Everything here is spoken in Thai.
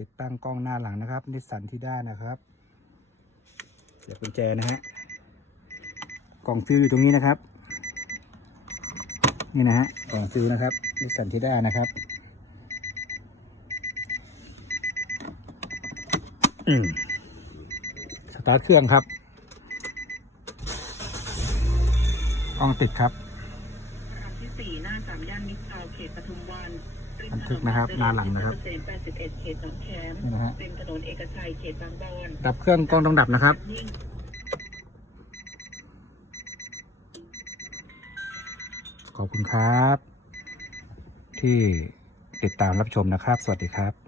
ติดตั้งกล้องหน้าหลังนะครับนิสสันที่ได้นะครับเสียบกุญแจนะฮะกล่องฟิวอยู่ตรงนี้นะครับ นี่นะฮะกล่องฟิวนะครับนิสสันที่ได้นะครับสตาร์ทเครื่องครับกล้องติดครับ สี่หน้าสามย่านมิตรทาวน์เขตปทุมวันบันทึกนะครับหน้าหลังนะครับเกษตร81เขตหนองแขมนี่นะฮะ ริมถนนเอกชัยเขตบางบอนดับเครื่องกล้องต้องดับนะครับ นิ่ง ขอบคุณครับ ที่ติดตามรับชมนะครับ สวัสดีครับ